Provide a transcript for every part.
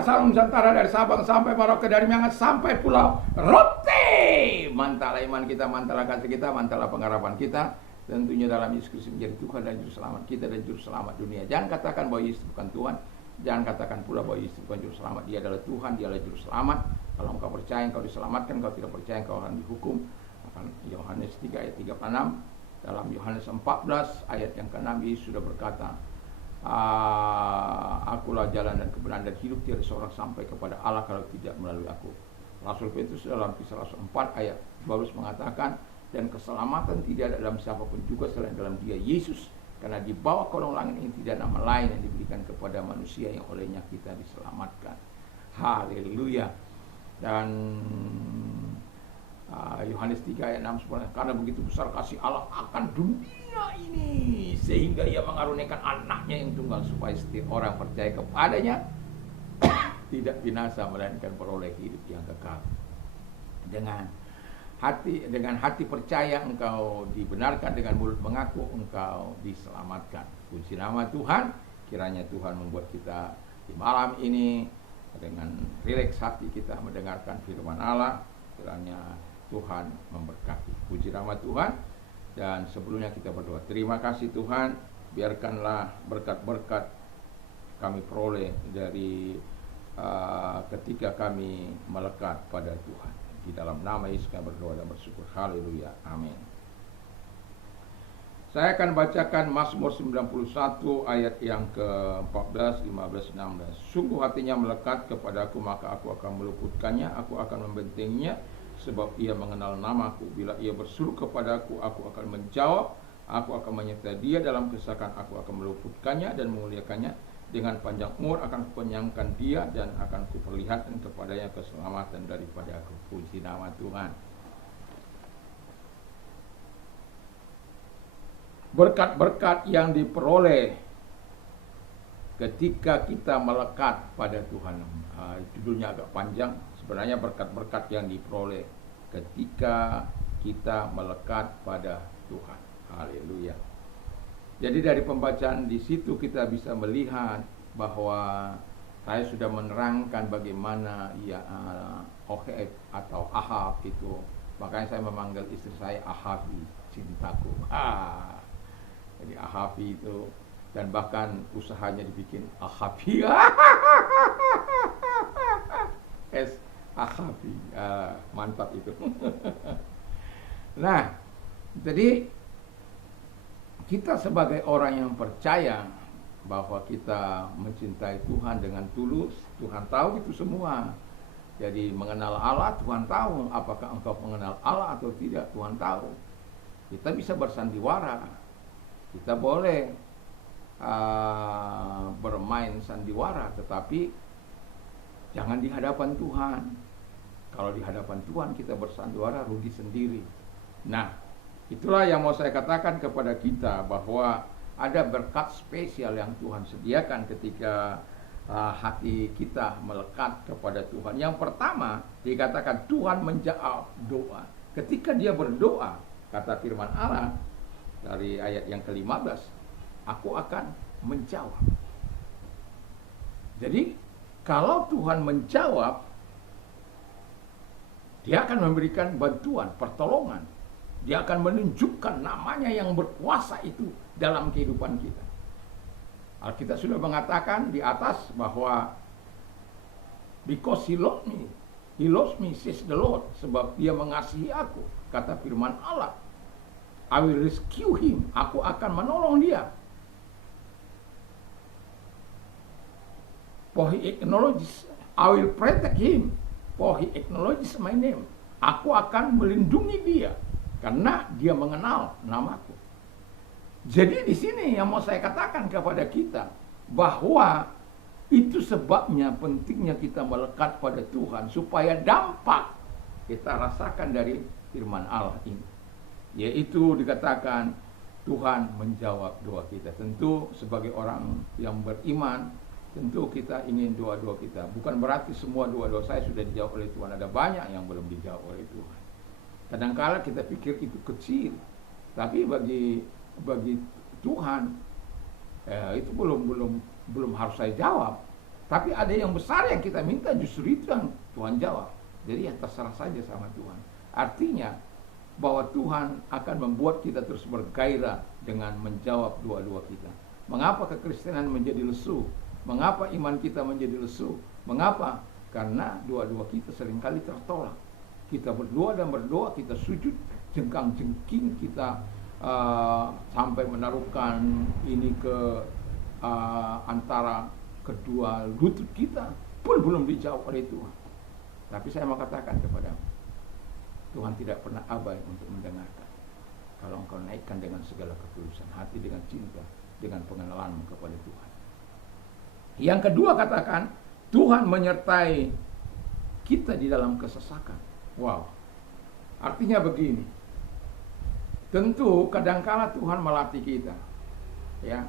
asal Nusantara, dari Sabang sampai Merauke, dari Miangas sampai Pulau Rote. Mantalah iman kita, mantalah kasih kita, mantalah pengharapan kita. Tentunya dalam Yesus Kristus menjadi Tuhan dan Juru Selamat kita dan Juru Selamat dunia. Jangan katakan bahwa Yesus bukan Tuhan. Jangan katakan pula bahwa Yesus bukan Juru Selamat. Dia adalah Tuhan, dia adalah Juru Selamat. Kalau engkau percaya, engkau diselamatkan. Kalau tidak percaya, engkau akan dihukum. Akan Yohanes 3 ayat 36. Dalam Yohanes 14 ayat yang ke-6, Yesus sudah berkata, akulah jalan dan kebenaran dan hidup, tiada seorang sampai kepada Allah kalau tidak melalui aku. Rasul Petrus dalam Kisah Rasul 4 ayat 12 mengatakan, dan keselamatan tidak ada dalam siapapun juga selain dalam Dia Yesus, karena di bawah kolong langit ini tidak nama lain yang diberikan kepada manusia yang olehnya kita diselamatkan. Haleluya. Dan Yohanes 3 ayat 6 sebenarnya, karena begitu besar kasih Allah akan dunia ini sehingga Ia mengaruniakan anaknya yang tunggal supaya setiap orang percaya kepadanya tidak binasa melainkan beroleh hidup yang kekal. Dengan hati percaya engkau dibenarkan, dengan mulut mengaku engkau diselamatkan. Puji nama Tuhan. Kiranya Tuhan membuat kita di malam ini dengan rileks hati kita mendengarkan firman Allah. Kiranya Tuhan memberkati. Puji nama Tuhan. Dan sebelumnya kita berdoa. Terima kasih Tuhan, biarkanlah berkat-berkat kami peroleh dari ketika kami melekat pada Tuhan. Di dalam nama Yesus kami berdoa dan bersyukur. Haleluya. Amin. Saya akan bacakan Mazmur 91 ayat yang ke-14, 15, 16. Sungguh hatinya melekat kepadaku, maka aku akan meluputkannya, aku akan membentenginya, sebab ia mengenal namaku. Bila ia berseru kepadaku, aku akan menjawab. Aku akan menyertai dia dalam kesesakan. Aku akan meluputkannya dan memuliakannya. Dengan panjang umur akan kukenyangkan dia, dan akan kuperlihatkan kepadanya keselamatan daripada aku. Puji nama Tuhan. Berkat-berkat yang diperoleh ketika kita melekat pada Tuhan. Judulnya agak panjang. Sebenarnya berkat-berkat yang diperoleh ketika kita melekat pada Tuhan. Haleluya. Jadi dari pembacaan di situ kita bisa melihat bahwa saya sudah menerangkan bagaimana Oheb atau Ahab itu. Makanya saya memanggil istri saya Ahabi, cintaku. Jadi Ahabi itu, dan bahkan usahanya dibikin Ahabi. Ahabi, mantap itu. Nah, jadi kita sebagai orang yang percaya bahwa kita mencintai Tuhan dengan tulus, Tuhan tahu itu semua. Jadi mengenal Allah, Tuhan tahu. Apakah engkau mengenal Allah atau tidak, Tuhan tahu. Kita bisa bersandiwara, kita boleh bermain sandiwara, tetapi jangan di hadapan Tuhan. Kalau di hadapan Tuhan kita bersandiwara, rugi sendiri. Nah, itulah yang mau saya katakan kepada kita, bahwa ada berkat spesial yang Tuhan sediakan ketika hati kita melekat kepada Tuhan. Yang pertama, dikatakan Tuhan menjawab doa. Ketika dia berdoa, kata firman Allah dari ayat yang ke-15, aku akan menjawab. Jadi, kalau Tuhan menjawab, Dia akan memberikan bantuan, pertolongan. Dia akan menunjukkan namanya yang berkuasa itu dalam kehidupan kita. Alkitab sudah mengatakan di atas bahwa because he loves me, says the Lord, sebab dia mengasihi aku, kata firman Allah, I will rescue him, aku akan menolong dia. For he acknowledges, I will protect him, for he acknowledges my name. Aku akan melindungi dia karena dia mengenal namaku. Jadi di sini yang mau saya katakan kepada kita, bahwa itu sebabnya pentingnya kita melekat pada Tuhan, supaya dampak kita rasakan dari firman Allah ini, yaitu dikatakan Tuhan menjawab doa kita. Tentu sebagai orang yang beriman, tentu kita ingin doa-doa kita. Bukan berarti semua doa-doa saya sudah dijawab oleh Tuhan. Ada banyak yang belum dijawab oleh Tuhan. Kadang-kala kita pikir itu kecil, tapi bagi Tuhan itu belum harus saya jawab. Tapi ada yang besar yang kita minta, justru itu yang Tuhan jawab. Jadi ya terserah saja sama Tuhan. Artinya bahwa Tuhan akan membuat kita terus bergairah dengan menjawab doa-doa kita. Mengapa kekristenan menjadi lesu? Mengapa iman kita menjadi lesu? Mengapa? Karena doa-doa kita seringkali tertolak. Kita berdoa dan berdoa, kita sujud, jengkang-jengking, kita sampai menaruhkan ini ke antara kedua lutut kita, pun belum dijawab oleh Tuhan. Tapi saya mau katakan kepadamu, Tuhan tidak pernah abai untuk mendengarkan. Kalau engkau naikkan dengan segala ketulusan hati, dengan cinta, dengan pengenalanmu kepada Tuhan. Yang kedua katakan, Tuhan menyertai kita di dalam kesesakan. Wow. Artinya begini. Tentu kadangkala Tuhan melatih kita. Ya.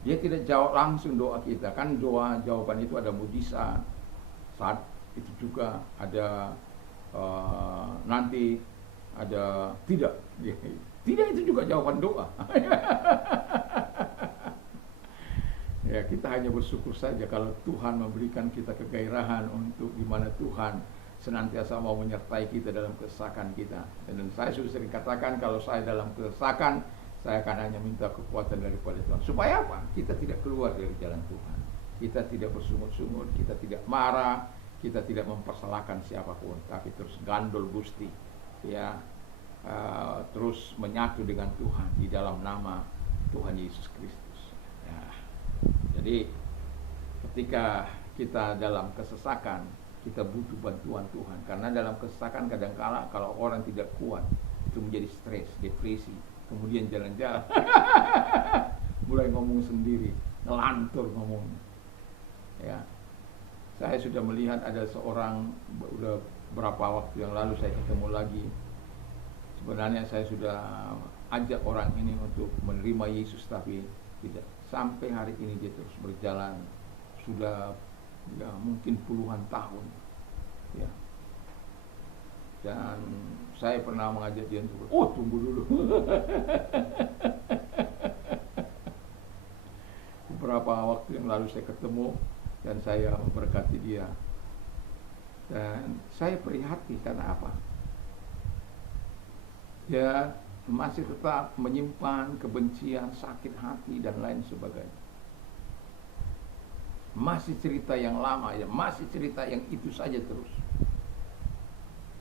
Dia tidak jawab langsung doa kita. Kan doa jawaban itu ada mujizat. Saat itu juga ada nanti ada tidak. Tidak itu juga jawaban doa. Ya, kita hanya bersyukur saja kalau Tuhan memberikan kita kegairahan untuk di mana Tuhan senantiasa mau menyertai kita dalam kesesakan kita. Dan saya sudah sering katakan, kalau saya dalam kesesakan, saya akan hanya minta kekuatan daripada Tuhan. Supaya apa? Kita tidak keluar dari jalan Tuhan. Kita tidak bersungut-sungut, kita tidak marah, kita tidak mempersalahkan siapapun, tapi terus gandol gusti, ya, terus menyatu dengan Tuhan di dalam nama Tuhan Yesus Kristus. Ya. Jadi ketika kita dalam kesesakan, kita butuh bantuan Tuhan. Karena dalam kesesakan kadangkala kalau orang tidak kuat, itu menjadi stres, depresi, kemudian jalan-jalan mulai ngomong sendiri, ngelantur ngomongnya. Ya, saya sudah melihat ada seorang, udah berapa waktu yang lalu saya ketemu lagi. Sebenarnya saya sudah ajak orang ini untuk menerima Yesus, tapi tidak. Sampai hari ini dia terus berjalan, sudah ya mungkin puluhan tahun, ya. Dan saya pernah mengajak dia untuk, tunggu dulu. Beberapa waktu yang lalu saya ketemu dan saya memberkati dia. Dan saya prihatin karena apa? Dia masih tetap menyimpan kebencian, sakit hati dan lain sebagainya. Masih cerita yang lama, ya, masih cerita yang itu saja terus.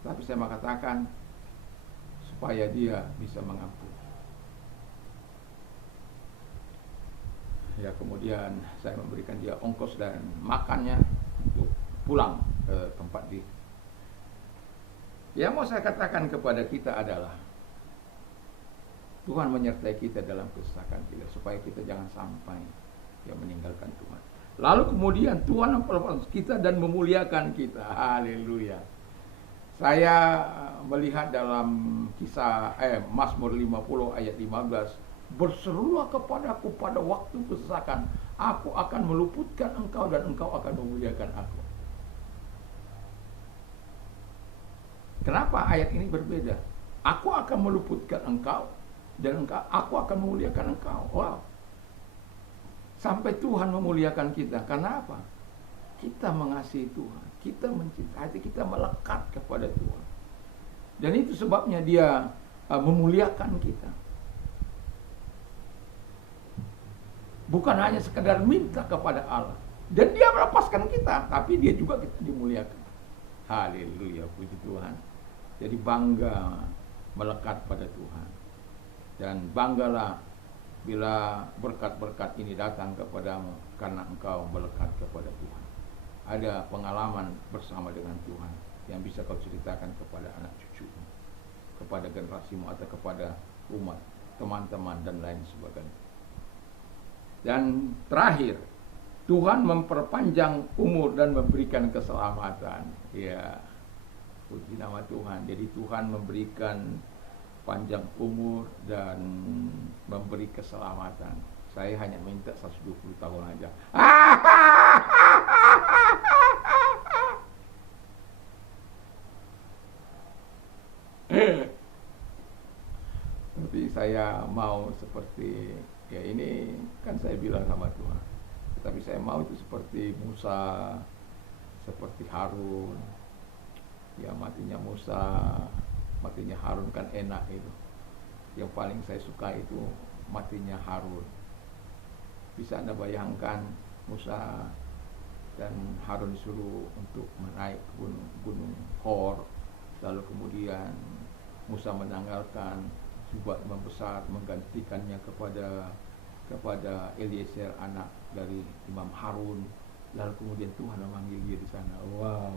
Tapi saya mau katakan supaya dia bisa mengampuni. Ya, kemudian saya memberikan dia ongkos dan makannya untuk pulang ke tempat dia. Yang mau saya katakan kepada kita adalah Tuhan menyertai kita dalam kesesakan kita, supaya kita jangan sampai meninggalkan Tuhan. Lalu kemudian Tuhan memperbaiki kita dan memuliakan kita. Haleluya. Saya melihat dalam kisah Mazmur 50 ayat 15, berserulah kepadaku pada waktu kesesakan, aku akan meluputkan engkau dan engkau akan memuliakan aku. Kenapa ayat ini berbeda? Aku akan meluputkan engkau dan aku akan memuliakan engkau. Wow. Sampai Tuhan memuliakan kita. Karena apa? Kita mengasihi Tuhan, kita mencintai, kita melekat kepada Tuhan. Dan itu sebabnya dia memuliakan kita. Bukan hanya sekedar minta kepada Allah. Dan dia melepaskan kita, tapi dia juga kita dimuliakan. Haleluya, puji Tuhan. Jadi bangga melekat pada Tuhan. Dan banggalah bila berkat-berkat ini datang kepadamu karena engkau melekat kepada Tuhan. Ada pengalaman bersama dengan Tuhan yang bisa kau ceritakan kepada anak cucumu, kepada generasimu atau kepada umat, teman-teman dan lain sebagainya. Dan terakhir, Tuhan memperpanjang umur dan memberikan keselamatan. Ya, puji nama Tuhan. Jadi Tuhan memberikan panjang umur dan memberi keselamatan. Saya hanya minta 120 tahun aja. Tapi saya mau seperti, ya ini kan saya bilang sama Tuhan. Tapi tapi saya mau itu seperti Musa, seperti Harun. Ya matinya Musa, matinya Harun kan enak itu. Yang paling saya suka itu matinya Harun. Bisa Anda bayangkan Musa dan Harun disuruh untuk menaik gunung Hor, lalu kemudian Musa menanggalkan jubah membesar, menggantikannya kepada Eliezer, anak dari Imam Harun. Lalu kemudian Tuhan memanggil dia di sana. Wow,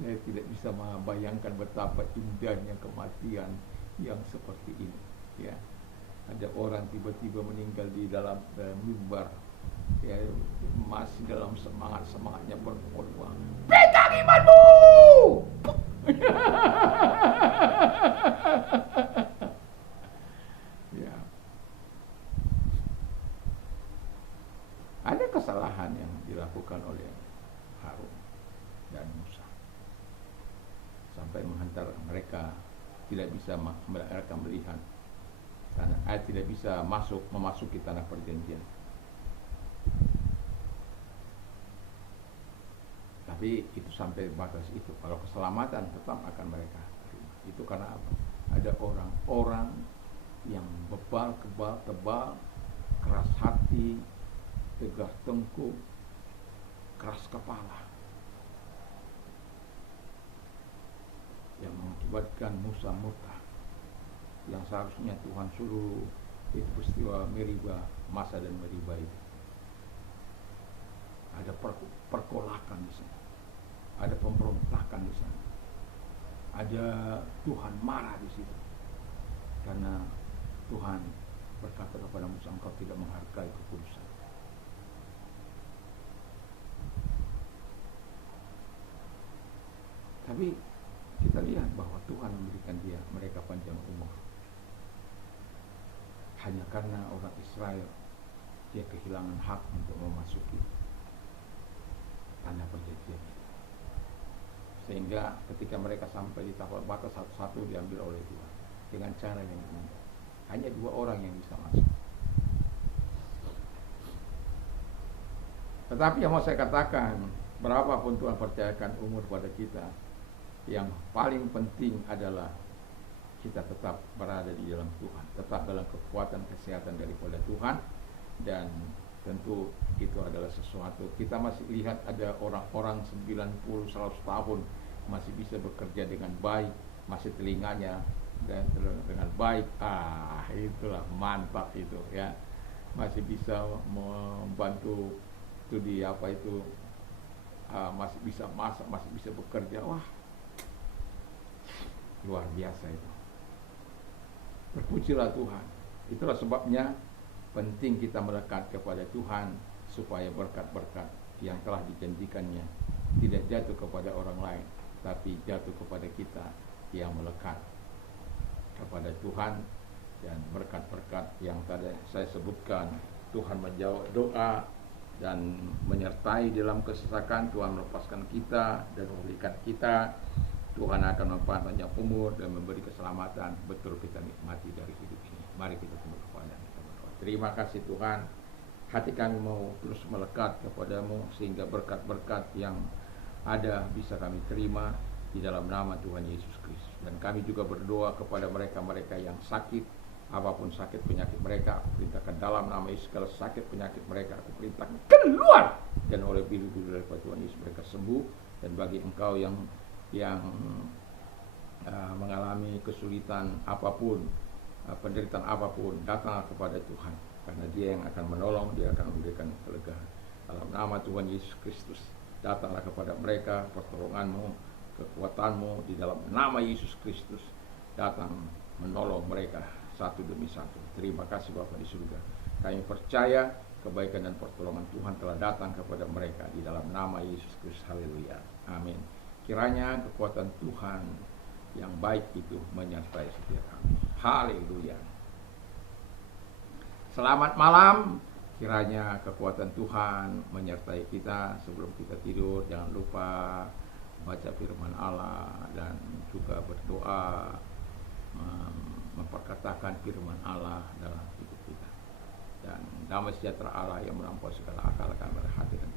saya tidak bisa membayangkan betapa indahnya kematian yang seperti ini. Ya, ada orang tiba-tiba meninggal di dalam mimbar, ya, masih dalam semangatnya berkhotbah. Pegang imanmu. Ya, ada kesalahan yang dilakukan oleh Harun dan Musa sampai menghantar mereka tidak bisa mereka melihat tanah, tidak bisa memasuki tanah perjanjian. Tapi itu sampai batas itu. Kalau keselamatan tetap akan mereka terima. Itu karena apa? Ada orang-orang yang tebal, keras hati, tegar tengkuk, keras kepala, yang mengakibatkan Musa murka. Yang seharusnya Tuhan suruh itu peristiwa Meriba, Masa dan Meriba itu. Ada perkolakan di sana, ada pemberontakan di sana, ada Tuhan marah di situ karena Tuhan berkata kepada Musa, engkau tidak menghargai kekudusan. Tapi kita lihat bahwa Tuhan memberikan mereka panjang umur. Hanya karena orang Israel dia kehilangan hak untuk memasuki tanah perjanjian. Sehingga ketika mereka sampai di tapal batas, satu-satu diambil oleh Tuhan dengan cara yang indah. Hanya 2 orang yang bisa masuk. Tetapi yang mau saya katakan, berapapun Tuhan percayakan umur pada kita, yang paling penting adalah kita tetap berada di dalam Tuhan, tetap dalam kekuatan kesehatan daripada Tuhan. Dan tentu itu adalah sesuatu, kita masih lihat ada orang-orang 90-100 tahun masih bisa bekerja dengan baik, masih telinganya dan dengan baik. Itulah mantap itu ya, masih bisa membantu studi masih bisa masak, masih bisa bekerja. Wah, luar biasa itu. Terpujilah Tuhan. Itulah sebabnya penting kita melekat kepada Tuhan supaya berkat-berkat yang telah dijanjikannya tidak jatuh kepada orang lain, tapi jatuh kepada kita yang melekat kepada Tuhan. Dan berkat-berkat yang tadi saya sebutkan, Tuhan menjawab doa dan menyertai dalam kesesakan. Tuhan melepaskan kita dan memberikan kita. Tuhan akan mempanjang umur dan memberi keselamatan. Betul kita nikmati dari hidup ini. Mari kita tunduk kepada kita berdoa. Terima kasih Tuhan. Hati kami mau terus melekat kepadamu sehingga berkat-berkat yang ada bisa kami terima di dalam nama Tuhan Yesus Kristus. Dan kami juga berdoa kepada mereka-mereka yang sakit, apapun sakit penyakit mereka, aku perintahkan dalam nama Yesus, segala sakit penyakit mereka aku perintahkan keluar, dan oleh biru-biru daripada Tuhan Yesus mereka sembuh. Dan bagi engkau yang mengalami kesulitan apapun, penderitaan apapun, datanglah kepada Tuhan, karena Dia yang akan menolong, Dia akan memberikan kelegaan. Dalam nama Tuhan Yesus Kristus, datanglah kepada mereka pertolonganmu, kekuatanmu di dalam nama Yesus Kristus. Datang menolong mereka satu demi satu. Terima kasih Bapa di surga. Kami percaya kebaikan dan pertolongan Tuhan telah datang kepada mereka di dalam nama Yesus Kristus. Haleluya. Amin. Kiranya kekuatan Tuhan yang baik itu menyertai setiap kami. Haleluya. Selamat malam. Kiranya kekuatan Tuhan menyertai kita sebelum kita tidur. Jangan lupa baca firman Allah dan juga berdoa, memperkatakan firman Allah dalam hidup kita. Dan damai sejahtera Allah yang melampaui segala akal akan berhati dan